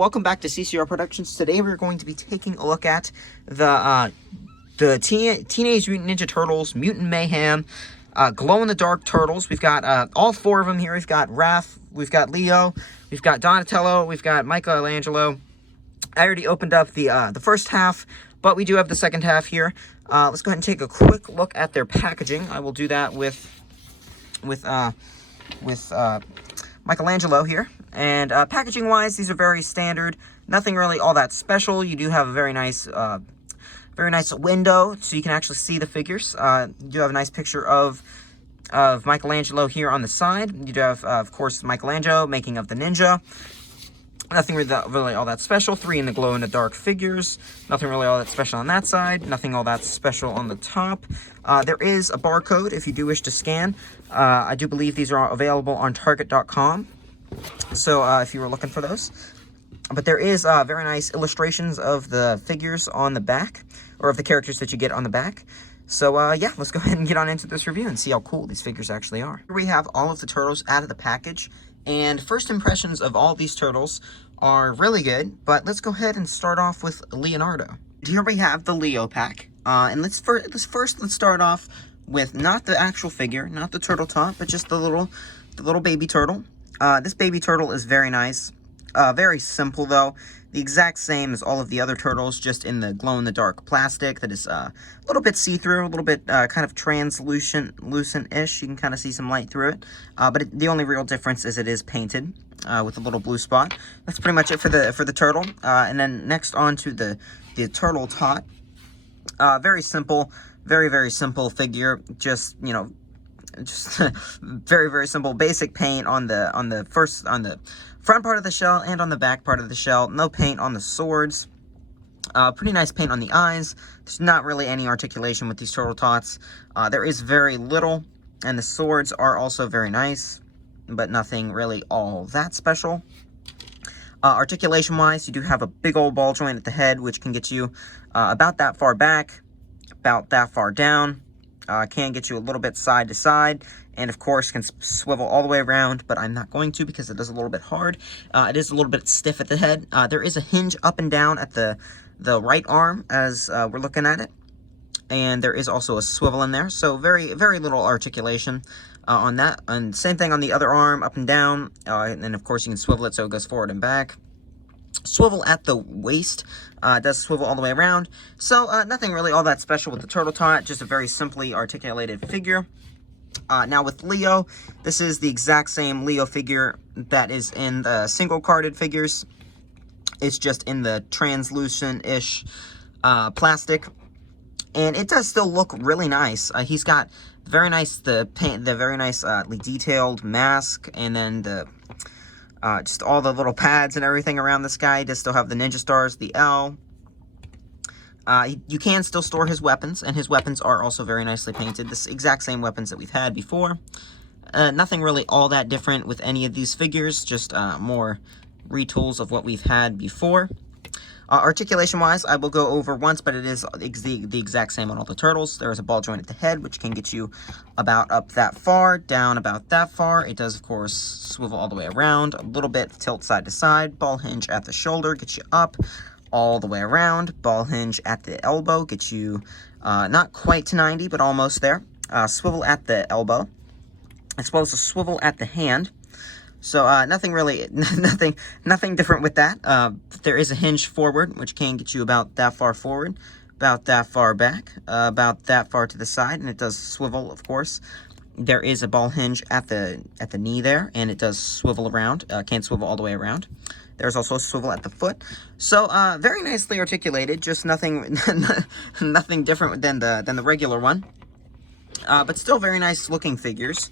Welcome back to CCR Productions. Today we're going to be taking a look at the Teenage Mutant Ninja Turtles Mutant Mayhem glow-in-the-dark turtles. We've got all four of them here. We've got Raf, we've got Leo, we've got Donatello, we've got Michelangelo. I already opened up the first half, but we do have the second half here. Let's go ahead and take a quick look at their packaging. I will do that with Michelangelo here. And packaging wise, these are very standard, nothing really all that special. You do have a very nice window so you can actually see the figures. You do have a nice picture of Michelangelo here on the side. You do have of course Michelangelo, making of the ninja. Nothing really all that special. 3 in the glow-in-the-dark figures. Nothing really all that special on that side. Nothing all that special on the top. There is a barcode if you do wish to scan. I do believe these are available on Target.com. So if you were looking for those. But there is very nice illustrations of the figures on the back, or of the characters that you get on the back. So yeah, let's go ahead and get on into this review and see how cool these figures actually are. Here we have all of the turtles out of the package. And first impressions of all these turtles are really good, but let's go ahead and start off with Leonardo. Here we have the Leo pack, and let's start off with not the actual figure, not the turtle top, but just the little baby turtle. This baby turtle is very nice, very simple though. The exact same as all of the other turtles, just in the glow-in-the-dark plastic that is a little bit see-through, a little bit kind of translucent-ish. You can kind of see some light through it. But the only real difference is it is painted with a little blue spot. That's pretty much it for the turtle. And then next on to the turtle tot. Very simple, very simple figure. Just, you know, just very simple, basic paint on the front part of the shell and on the back part of the shell. No paint on the swords. Pretty nice paint on the eyes. There's not really any articulation with these turtle tots. There is very little, and the swords are also very nice, but nothing really all that special. Articulation wise, you do have a big old ball joint at the head, which can get you about that far back, about that far down. Can get you a little bit side to side, and of course can swivel all the way around, but I'm not going to because it is a little bit hard. It is a little bit stiff at the head. There is a hinge up and down at the right arm as we're looking at it, and there is also a swivel in there, so very little articulation on that. And same thing on the other arm, up and down, and of course you can swivel it so it goes forward and back. Swivel at the waist, does swivel all the way around. So nothing really all that special with the turtle tot, just a very simply articulated figure. Now with Leo, this is the exact same Leo figure that is in the single carded figures. It's just in the translucent-ish plastic, and it does still look really nice. He's got very nice very nicely detailed mask, and then just all the little pads and everything around this guy. He does still have the ninja stars, the L. You can still store his weapons, and his weapons are also very nicely painted. The exact same weapons that we've had before. Nothing really all that different with any of these figures, just more retools of what we've had before. Articulation-wise, I will go over once, but it is the exact same on all the turtles. There is a ball joint at the head, which can get you about up that far, down about that far. It does, of course, swivel all the way around, a little bit tilt side to side. Ball hinge at the shoulder gets you up all the way around. Ball hinge at the elbow gets you not quite to 90, but almost there. Swivel at the elbow, as well as a swivel at the hand. So nothing different with that. There is a hinge forward, which can get you about that far forward, about that far back, about that far to the side, and it does swivel, of course. There is a ball hinge at the knee there, and it does swivel around. Can't swivel all the way around. There's also a swivel at the foot. So very nicely articulated. Just nothing different than the regular one. But still very nice looking figures.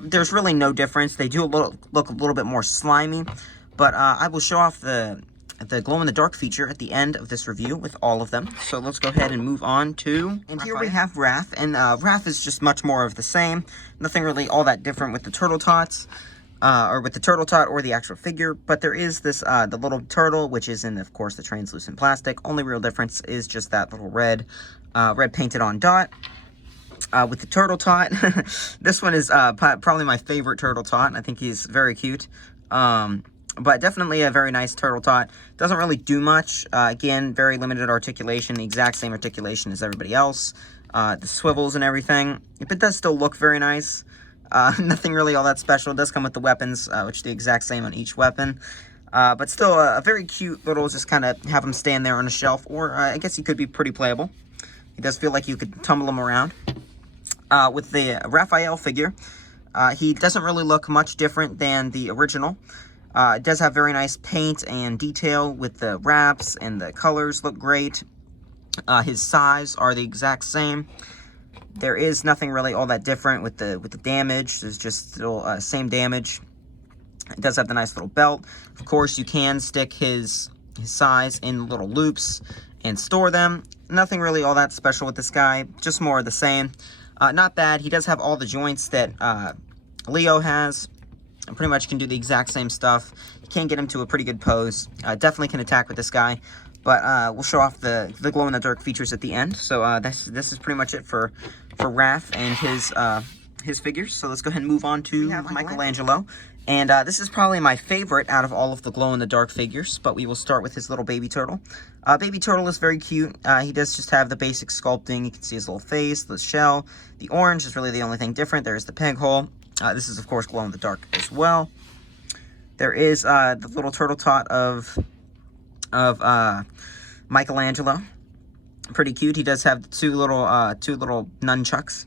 There's really no difference. They do look a little bit more slimy, but I will show off the glow-in-the-dark feature at the end of this review with all of them. So let's go ahead and move on to... And here we have Raf, and Raf is just much more of the same. Nothing really all that different with the turtle tots, or with the turtle tot or the actual figure, but there is this, the little turtle, which is in, of course, the translucent plastic. Only real difference is just that little red painted on dot. With the turtle tot, this one is probably my favorite turtle tot. I think he's very cute. But definitely a very nice turtle tot. Doesn't really do much. Again, very limited articulation. The exact same articulation as everybody else. The swivels and everything. It does still look very nice. Nothing really all that special. It does come with the weapons, which are the exact same on each weapon. But still a very cute little, just kind of have him stand there on a shelf. Or I guess he could be pretty playable. He does feel like you could tumble him around. With the Raphael figure, he doesn't really look much different than the original. It does have very nice paint and detail with the wraps, and the colors look great. His size are the exact same. There is nothing really all that different with the damage. There's just still same damage. It does have the nice little belt. Of course, you can stick his size in little loops and store them. Nothing really all that special with this guy. Just more of the same. Not bad. He does have all the joints that Leo has. Pretty much can do the exact same stuff. You can get him to a pretty good pose. Definitely can attack with this guy. But we'll show off the glow-in-the-dark features at the end. So this is pretty much it for Raf and his figures. So let's go ahead and move on to Michelangelo. And this is probably my favorite out of all of the glow-in-the-dark figures. But we will start with his little baby turtle. Baby turtle is very cute. He does just have the basic sculpting. You can see his little face, the shell. The orange is really the only thing different. There is the peg hole. This is, of course, glow-in-the-dark as well. There is the little turtle tot of Michelangelo. Pretty cute. He does have two little nunchucks,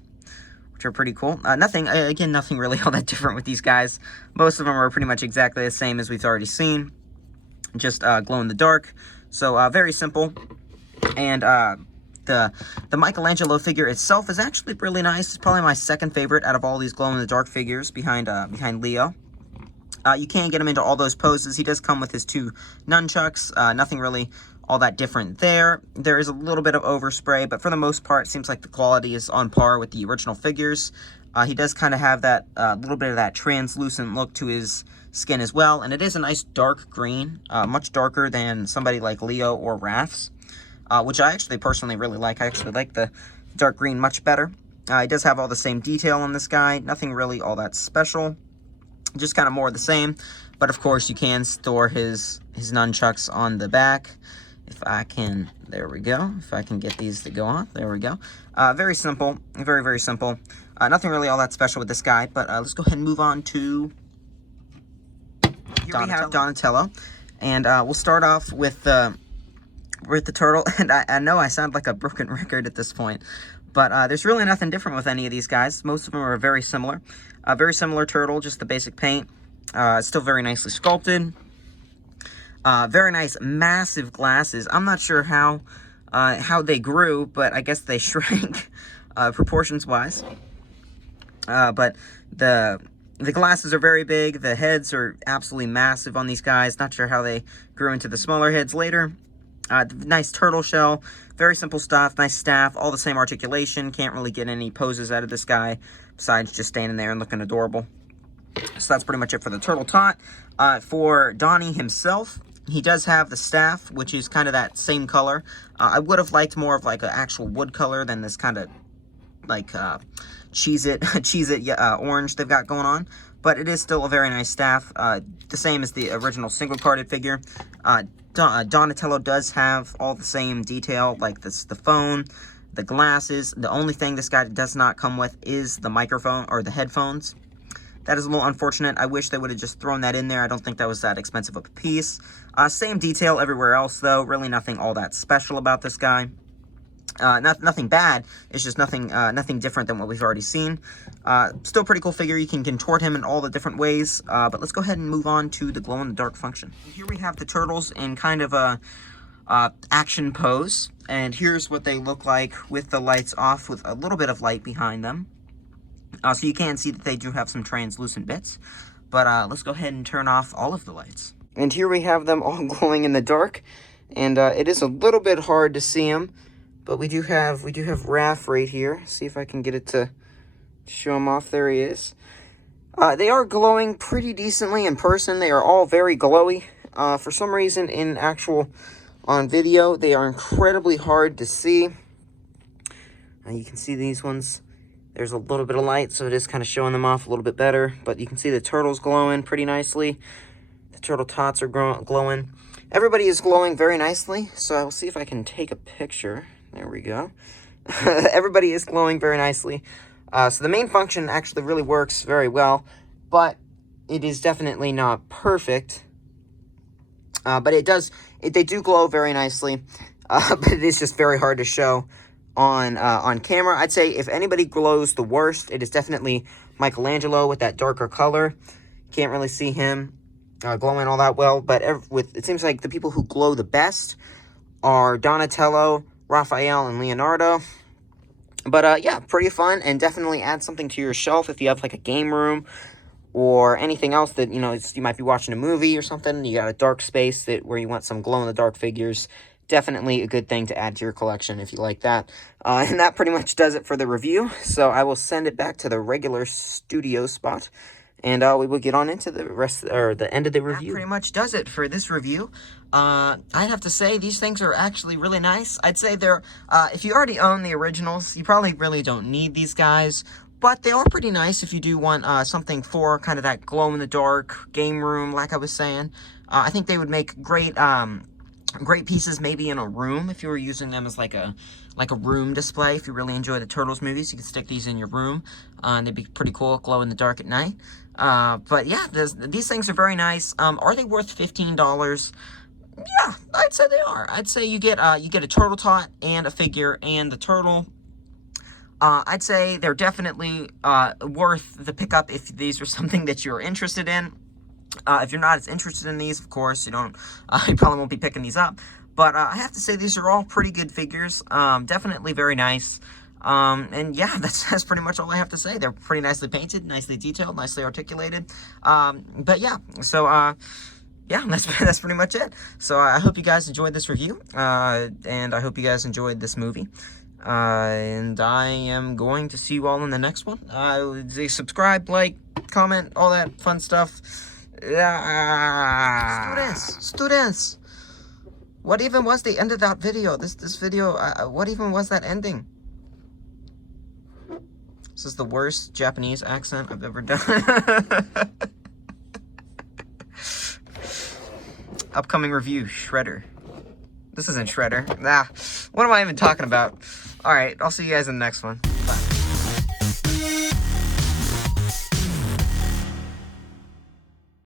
which are pretty cool. Nothing really all that different with these guys. Most of them are pretty much exactly the same as we've already seen. Just glow-in-the-dark. So very simple. And the Michelangelo figure itself is actually really nice. It's probably my second favorite out of all these glow-in-the-dark figures behind Leo. You can get him into all those poses. He does come with his two nunchucks. Nothing really all that different there. There is a little bit of overspray, but for the most part, it seems like the quality is on par with the original figures. He does kind of have that little bit of that translucent look to his skin as well, and it is a nice dark green, much darker than somebody like Leo or Raf's. Which I actually personally really like. I actually like the dark green much better. He does have all the same detail on this guy. Nothing really all that special. Just kind of more of the same. But of course, you can store his nunchucks on the back. If I can, there we go. If I can get these to go off, there we go. Very simple. Very, very simple. Nothing really all that special with this guy. But let's go ahead and move on to here we have Donatello. And we'll start off with the turtle, and I know I sound like a broken record at this point, but there's really nothing different with any of these guys. Most of them are very similar. Very similar turtle, just the basic paint. Still very nicely sculpted. Very nice, massive glasses. I'm not sure how they grew, but I guess they shrank proportions-wise. But the glasses are very big. The heads are absolutely massive on these guys. Not sure how they grew into the smaller heads later. Nice turtle shell, very simple stuff, nice staff, all the same articulation. Can't really get any poses out of this guy besides just standing there and looking adorable. So that's pretty much it for the turtle tot. For Donnie himself, he does have the staff, which is kind of that same color. I would have liked more of like an actual wood color than this kind of like Cheez-It orange they've got going on. But it is still a very nice staff, the same as the original single-carded figure. Donatello does have all the same detail, like the phone, the glasses. The only thing this guy does not come with is the microphone or the headphones. That is a little unfortunate. I wish they would have just thrown that in there. I don't think that was that expensive of a piece. Same detail everywhere else, though. Really nothing all that special about this guy. Nothing bad. It's just nothing different than what we've already seen. Still pretty cool figure. You can contort him in all the different ways. But let's go ahead and move on to the glow-in-the-dark function. Here we have the turtles in kind of a action pose. And here's what they look like with the lights off with a little bit of light behind them. So you can see that they do have some translucent bits. But let's go ahead and turn off all of the lights. And here we have them all glowing in the dark. And it is a little bit hard to see them. But we do have Raf right here. See if I can get it to show him off. There he is. They are glowing pretty decently in person. They are all very glowy. For some reason, on video, they are incredibly hard to see. You can see these ones. There's a little bit of light, so it is kind of showing them off a little bit better. But you can see the turtles glowing pretty nicely. The turtle tots are glowing. Everybody is glowing very nicely, so I will see if I can take a picture. There we go. Everybody is glowing very nicely. So the main function actually really works very well, but it is definitely not perfect. But they do glow very nicely, but it is just very hard to show on camera. I'd say if anybody glows the worst, it is definitely Michelangelo with that darker color. Can't really see him glowing all that well, but it seems like the people who glow the best are Donatello, Raphael, and Leonardo. But yeah, pretty fun, and definitely add something to your shelf if you have like a game room or anything else that, you know, you might be watching a movie or something. You got a dark space where you want some glow-in-the-dark figures. Definitely a good thing to add to your collection if you like that. And that pretty much does it for the review. So I will send it back to the regular studio spot, and we will get on into the rest, or the end of the review. That pretty much does it for this review. I'd have to say these things are actually really nice. I'd say they're, if you already own the originals, you probably really don't need these guys. But they are pretty nice if you do want something for kind of that glow-in-the-dark game room, like I was saying. I think they would make great great pieces maybe in a room if you were using them as like a room display. If you really enjoy the Turtles movies, you could stick these in your room, and they'd be pretty cool, glow-in-the-dark at night. But yeah, these things are very nice. Are they worth $15? Yeah, I'd say they are. I'd say you get a turtle tot and a figure and the turtle. I'd say they're definitely worth the pickup if these are something that you're interested in. If you're not as interested in these, of course, you probably won't be picking these up. But I have to say these are all pretty good figures. Definitely very nice. And yeah, that's pretty much all I have to say. They're pretty nicely painted, nicely detailed, nicely articulated. But yeah, so yeah, that's pretty much it. So I hope you guys enjoyed this review, and I hope you guys enjoyed this movie. And I am going to see you all in the next one. Subscribe, like, comment, all that fun stuff. Students, what even was the end of that video? This video, what even was that ending? This is the worst Japanese accent I've ever done. Upcoming review, Shredder. This isn't Shredder. What am I even talking about? Alright, I'll see you guys in the next one.